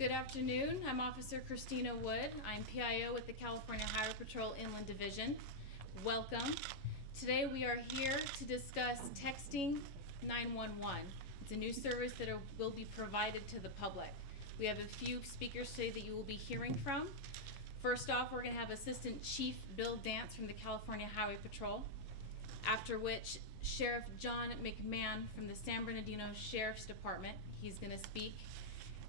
Good afternoon. I'm Officer Christina Wood. I'm PIO with the California Highway Patrol Inland Division. Welcome. Today we are here to discuss texting 911. It's a new service that will be provided to the public. We have a few speakers today that you will be hearing from. First off, we're going to have Assistant Chief Bill Dance from the California Highway Patrol, after which Sheriff John McMahon from the San Bernardino Sheriff's Department, he's going to speak.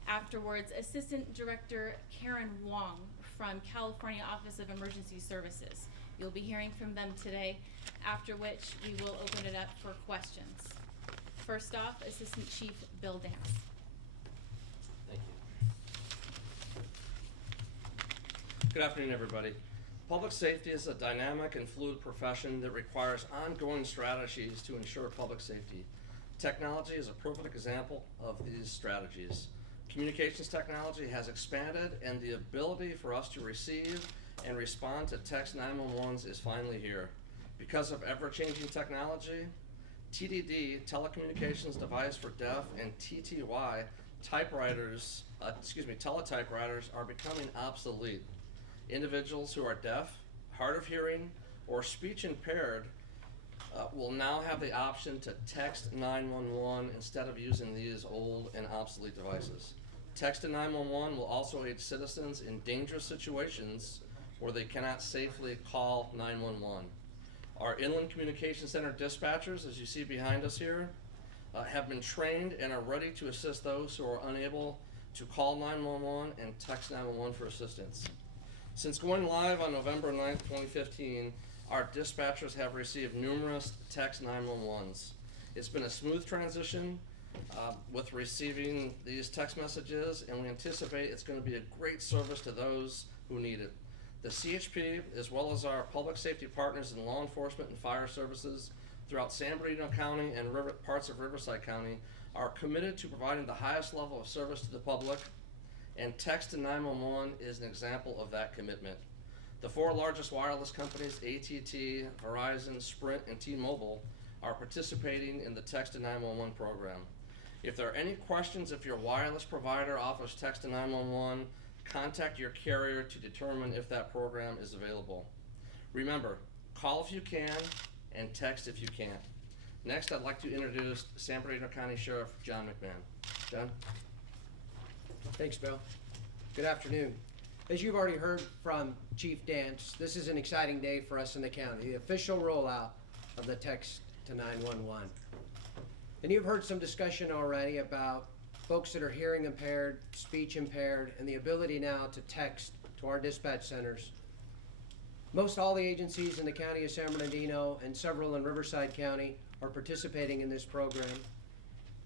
Afterwards, Assistant Director Karen Wong from California Office of Emergency Services. You'll be hearing from them today, after which we will open it up for questions. First off, Assistant Chief Bill Dance. Thank you. Good afternoon, everybody. Public safety is a dynamic and fluid profession that requires ongoing strategies to ensure public safety. Technology is a perfect example of these strategies. Communications technology has expanded, and the ability for us to receive and respond to text 911s is finally here. Because of ever-changing technology, TDD, telecommunications device for deaf, and TTY, teletypewriters are becoming obsolete. Individuals who are deaf, hard of hearing, or speech impaired will now have the option to text 911 instead of using these old and obsolete devices. Text to 911 will also aid citizens in dangerous situations where they cannot safely call 911. Our Inland Communication Center dispatchers, as you see behind us here, have been trained and are ready to assist those who are unable to call 911 and text 911 for assistance. Since going live on November 9th, 2015, our dispatchers have received numerous text 911s. It's been a smooth transition with receiving these text messages, and we anticipate it's going to be a great service to those who need it. The CHP, as well as our public safety partners in law enforcement and fire services throughout San Bernardino County and parts of Riverside County, are committed to providing the highest level of service to the public, and text to 911 is an example of that commitment. The four largest wireless companies, AT&T, Verizon, Sprint, and T-Mobile, are participating in the text to 911 program. If there are any questions if your wireless provider offers text to 911, contact your carrier to determine if that program is available. Remember, call if you can and text if you can't. Next, I'd like to introduce San Bernardino County Sheriff John McMahon. John? Thanks, Bill. Good afternoon. As you've already heard from Chief Dance, this is an exciting day for us in the county, the official rollout of the text to 911. And you've heard some discussion already about folks that are hearing impaired, speech impaired, and the ability now to text to our dispatch centers. Most all the agencies in the county of San Bernardino and several in Riverside County are participating in this program.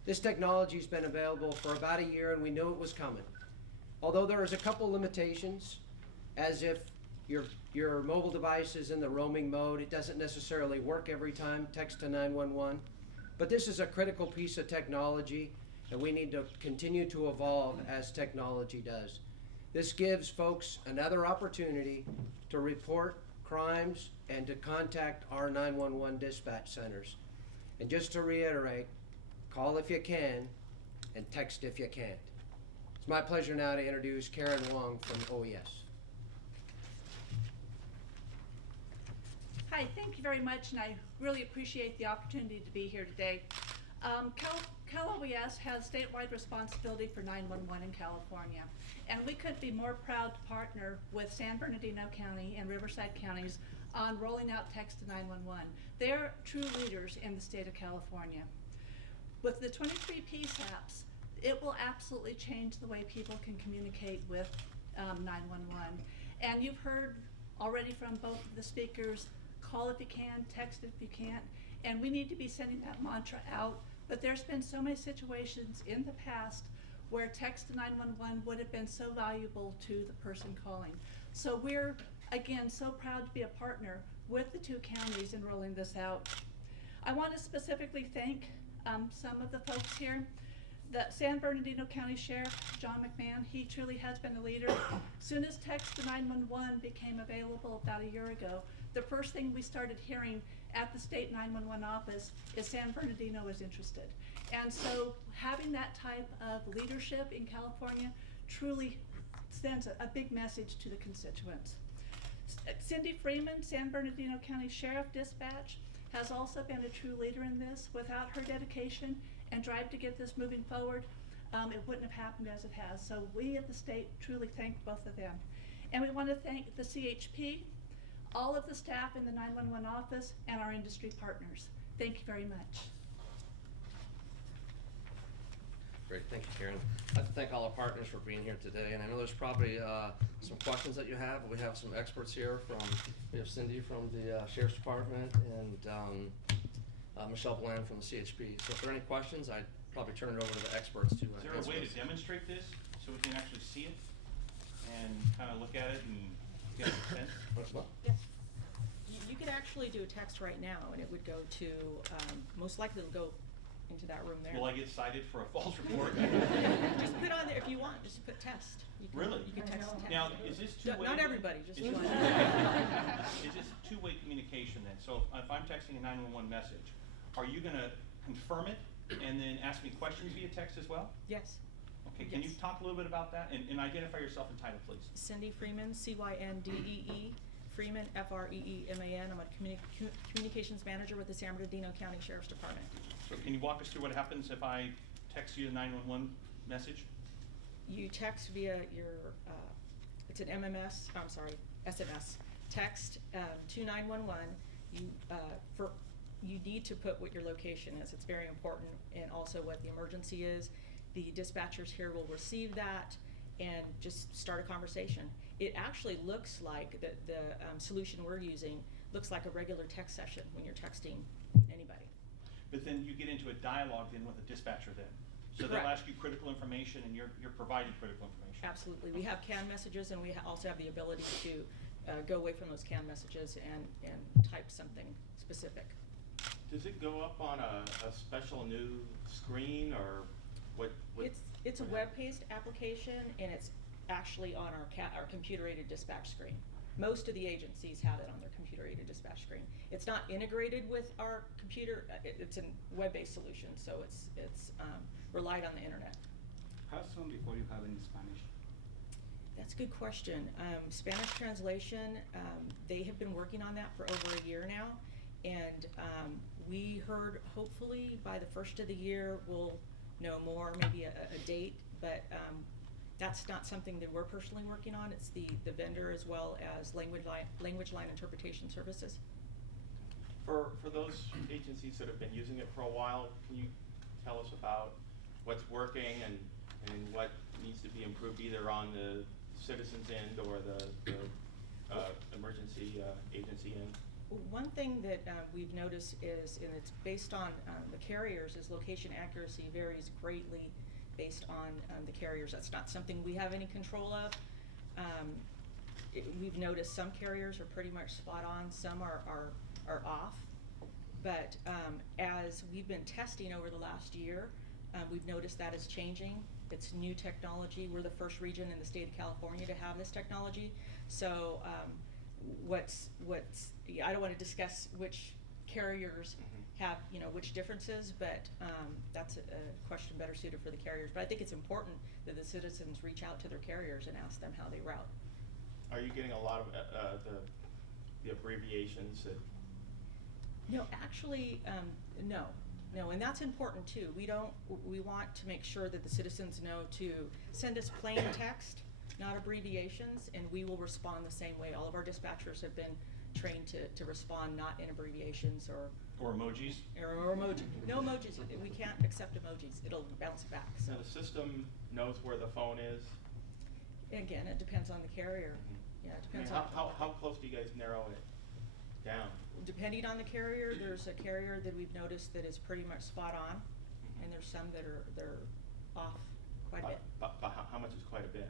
This technology has been available for about a year, and we knew it was coming. Although there is a couple limitations, as if your mobile device is in the roaming mode, it doesn't necessarily work every time, text to 911. But this is a critical piece of technology, and we need to continue to evolve as technology does. This gives folks another opportunity to report crimes and to contact our 911 dispatch centers. And just to reiterate, call if you can and text if you can't. It's my pleasure now to introduce Karen Wong from OES. Hi, thank you very much, and I really appreciate the opportunity to be here today. Cal OES has statewide responsibility for 911 in California, and we couldn't be more proud to partner with San Bernardino County and Riverside counties on rolling out text to 911. They're true leaders in the state of California. With the 23 PSAPs, it will absolutely change the way people can communicate with 911. And you've heard already from both of the speakers, call if you can, text if you can't, and we need to be sending that mantra out. But there's been so many situations in the past where text to 911 would have been so valuable to the person calling. So we're, again, so proud to be a partner with the two counties in rolling this out. I want to specifically thank some of the folks here. The San Bernardino County Sheriff, John McMahon, he truly has been a leader. As soon as text to 911 became available about a year ago, the first thing we started hearing at the state 911 office is San Bernardino is interested. And so having that type of leadership in California truly sends a big message to the constituents. Cindy Freeman, San Bernardino County Sheriff Dispatch, has also been a true leader in this. Without her dedication and drive to get this moving forward, it wouldn't have happened as it has. So we at the state truly thank both of them. And we want to thank the CHP, all of the staff in the 911 office, and our industry partners. Thank you very much. Great, thank you, Karen. I'd like to thank all our partners for being here today, and I know there's probably some questions that you have. We have some experts here we have Cindy from the Sheriff's Department and Michelle Bland from the CHP. So if there are any questions, I'd probably turn it over to the experts to Is there a answer way those. to demonstrate this so we can actually see it and kind of look at it and get a sense? Well, Yes. You could actually do a text right now, and it would go to, most likely it'll go into that room there. Will I get cited for a false report? Just put on there, if you want, just put test. You can- Really? You can text text. Now, is this two-way? Not everybody, just Is this- one. Is this two-way communication then? So if I'm texting a 911 message, are you gonna confirm it and then ask me questions via text as well? Yes. Okay, can you Yes. talk a little bit about that and identify yourself and title, please? Cindy Freeman, Cyndee, Freeman, Freeman. I'm a communications manager with the San Bernardino County Sheriff's Department. So can you walk us through what happens if I text you a 911 message? You text via your, it's an SMS text to 911. You need to put what your location is. It's very important, and also what the emergency is. The dispatchers here will receive that and just start a conversation. It actually looks like the solution we're using looks like a regular text session when you're texting anybody. But then you get into a dialogue then with the dispatcher then. So they'll Correct. ask you critical information and you're providing critical information. Absolutely. We have canned messages, and we also have the ability to go away from those canned messages and type something specific. Does it go up on a special new screen, or what? It's a what web-based application, and it's actually on our computer-aided dispatch screen. Most of the agencies have it on their computer-aided dispatch screen. It's not integrated with our computer. It's a web-based solution, so it's relied on the internet. How soon before you have it in Spanish? That's a good question. Spanish translation, they have been working on that for over a year now, and we heard hopefully by the first of the year we'll know more, maybe a date, but that's not something that we're personally working on. It's the vendor as well as language line interpretation services. For those agencies that have been using it for a while, can you tell us about what's working and what needs to be improved either on the citizens end or the emergency agency end? One thing that we've noticed is, and it's based on the carriers, is location accuracy varies greatly based on the carriers. That's not something we have any control of. We've noticed some carriers are pretty much spot on, some are off. But as we've been testing over the last year, we've noticed that is changing. It's new technology. We're the first region in the state of California to have this technology. So I don't want to discuss which carriers have, which differences, but that's a question better suited for the carriers. But I think it's important that the citizens reach out to their carriers and ask them how they route. Are you getting a lot of the abbreviations that? No, actually, no, and that's important too. We want to make sure that the citizens know to send us plain text, not abbreviations, and we will respond the same way. All of our dispatchers have been trained to respond not in abbreviations Or emojis? or emoji. No emojis. We can't accept emojis. It'll bounce back. So Now the system knows where the phone is. again, it depends on the carrier. Yeah, it I mean, depends on. how close do you guys narrow it down? Depending on the carrier, there's a carrier that we've noticed that is pretty much spot on, and there's some that are off quite a bit. But how much is quite a bit?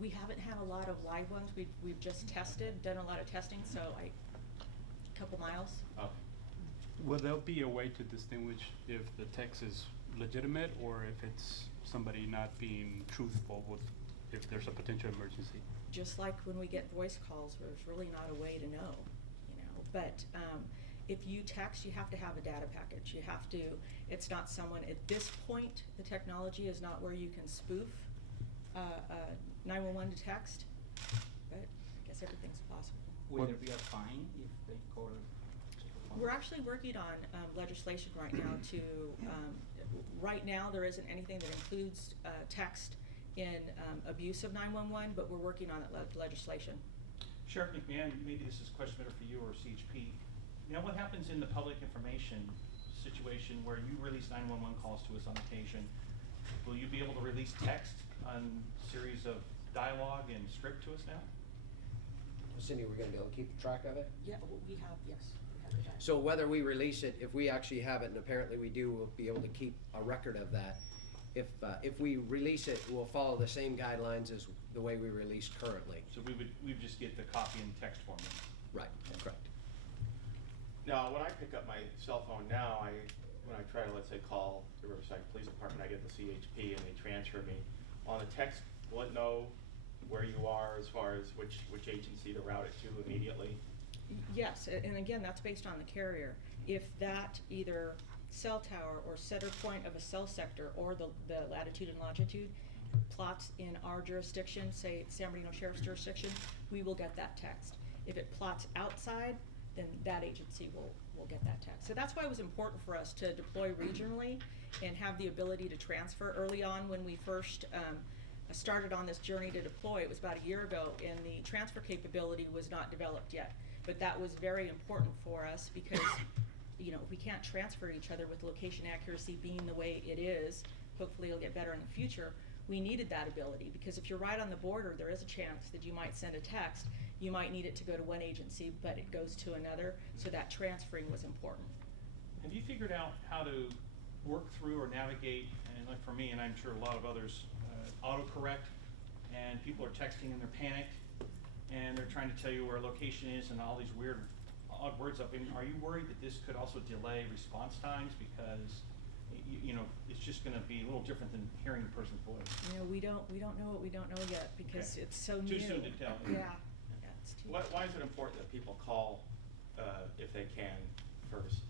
We haven't had a lot of live ones. We've just done a lot of testing, so a couple miles. Oh, Will there be a way to distinguish if the text is legitimate or if it's somebody not being truthful if there's a potential emergency? Just like when we get voice calls, there's really not a way to know, But if you text, you have to have a data package. It's not someone, at this point, the technology is not where you can spoof 911 to text, but I guess everything's possible. Will there be a fine if they call? We're actually working on legislation right now to, right now there isn't anything that includes text in abuse of 911, but we're working on that legislation. Sheriff McMahon, maybe this is a question better for you or CHP. Now, what happens in the public information situation where you release 911 calls to us on occasion? Will you be able to release text on series of dialogue and script to us now? Cindy, we're gonna be able to keep track of it? Yeah, we have, yes. We have it. So whether we release it, if we actually have it, and apparently we do, we'll be able to keep a record of that. If we release it, we'll follow the same guidelines as the way we release currently. So we would just get the copy in text format. Right, correct. Now, when I pick up my cell phone now, when I try to, let's say, call the Riverside Police Department, I get the CHP and they transfer me. On the text, will it know where you are as far as which agency to route it to immediately? Yes, and again, that's based on the carrier. If that either cell tower or center point of a cell sector or the latitude and longitude plots in our jurisdiction, say San Bernardino Sheriff's jurisdiction, we will get that text. If it plots outside, then that agency will get that text. So that's why it was important for us to deploy regionally and have the ability to transfer early on. When we first started on this journey to deploy, it was about a year ago, and the transfer capability was not developed yet. But that was very important for us because we can't transfer each other with location accuracy being the way it is. Hopefully it'll get better in the future. We needed that ability because if you're right on the border, there is a chance that you might send a text. You might need it to go to one agency, but it goes to another. So that transferring was important. Have you figured out how to work through or navigate, and like for me, and I'm sure a lot of others, autocorrect, and people are texting and they're panicked, and they're trying to tell you where a location is and all these weird, odd words up. And are you worried that this could also delay response times because it's just going to be a little different than hearing a person's voice? We don't know what we don't know yet because Okay. it's so new. Too soon to tell. Yeah. It's too Why is it important that people call if they can first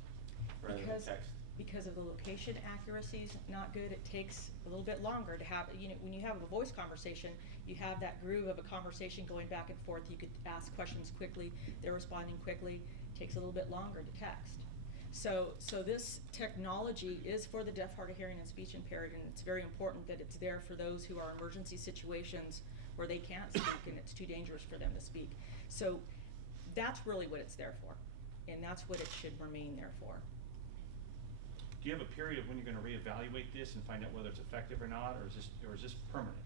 rather than text? Because of the location accuracy is not good. It takes a little bit longer to have, when you have a voice conversation, you have that groove of a conversation going back and forth. You could ask questions quickly, they're responding quickly. It takes a little bit longer to text. So this technology is for the deaf, hard of hearing, and speech impaired, and it's very important that it's there for those who are emergency situations where they can't speak and it's too dangerous for them to speak. So that's really what it's there for, and that's what it should remain there for. Do you have a period of when you're going to reevaluate this and find out whether it's effective or not, or is this permanent?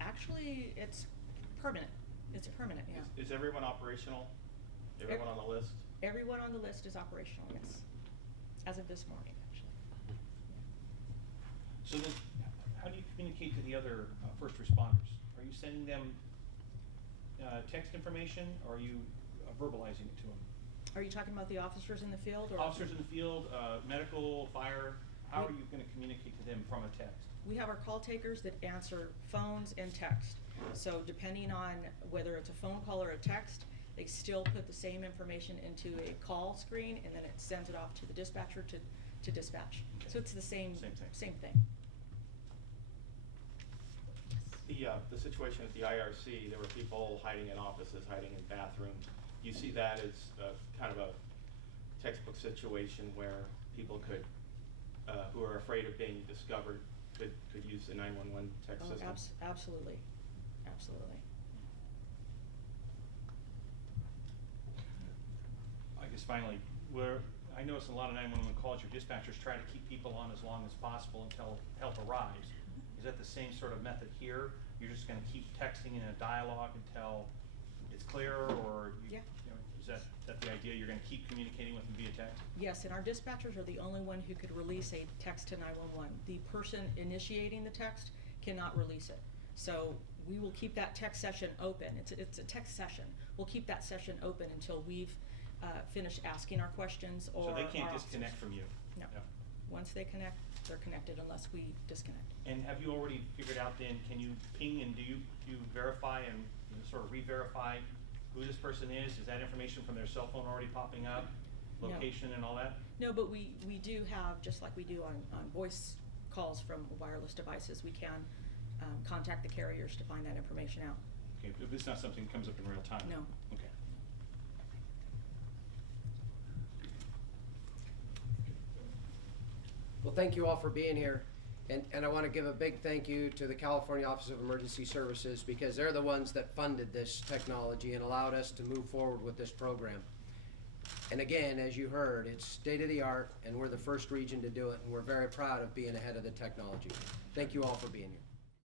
Actually, it's permanent. It's permanent, yeah. Is everyone operational? Everyone on the list? Everyone on the list is operational, yes. As of this morning, actually. So then, how do you communicate to the other first responders? Are you sending them text information, or are you verbalizing it to them? Are you talking about the officers in the field? Or Officers in the field, medical, fire, how are you going to communicate to them from a text? We have our call takers that answer phones and text. So depending on whether it's a phone call or a text, they still put the same information into a call screen, and then it sends it off to the dispatcher to dispatch. Okay. So it's the same Same thing. Same thing. The situation at the IRC, there were people hiding in offices, hiding in bathrooms. You see that as kind of a textbook situation where people could, who are afraid of being discovered, could use the 911 text system? Absolutely. Absolutely. I guess finally, I notice a lot of 911 calls, your dispatchers try to keep people on as long as possible until help arrives. Is that the same sort of method here? You're just going to keep texting in a dialogue until it's clear, or is that the idea? You're going to keep communicating with them via text? Yes, and our dispatchers are the only one who could release a text to 911. The person initiating the text cannot release it. So we will keep that text session open. It's a text session. We'll keep that session open until we've finished asking our questions or So they can't our disconnect officers. from you? No. Once they connect, they're connected unless we disconnect. And have you already figured out then, can you ping and do you verify and sort of re-verify who this person is? Is that information from their cell phone already popping up? No. Location and all that? No, but we do have, just like we do on voice calls from wireless devices, we can contact the carriers to find that information out. Okay, but it's not something that comes up in real time? No. Okay. Well, thank you all for being here. And I want to give a big thank you to the California Office of Emergency Services, because they're the ones that funded this technology and allowed us to move forward with this program. And again, as you heard, it's state-of-the-art, and we're the first region to do it, and we're very proud of being ahead of the technology. Thank you all for being here.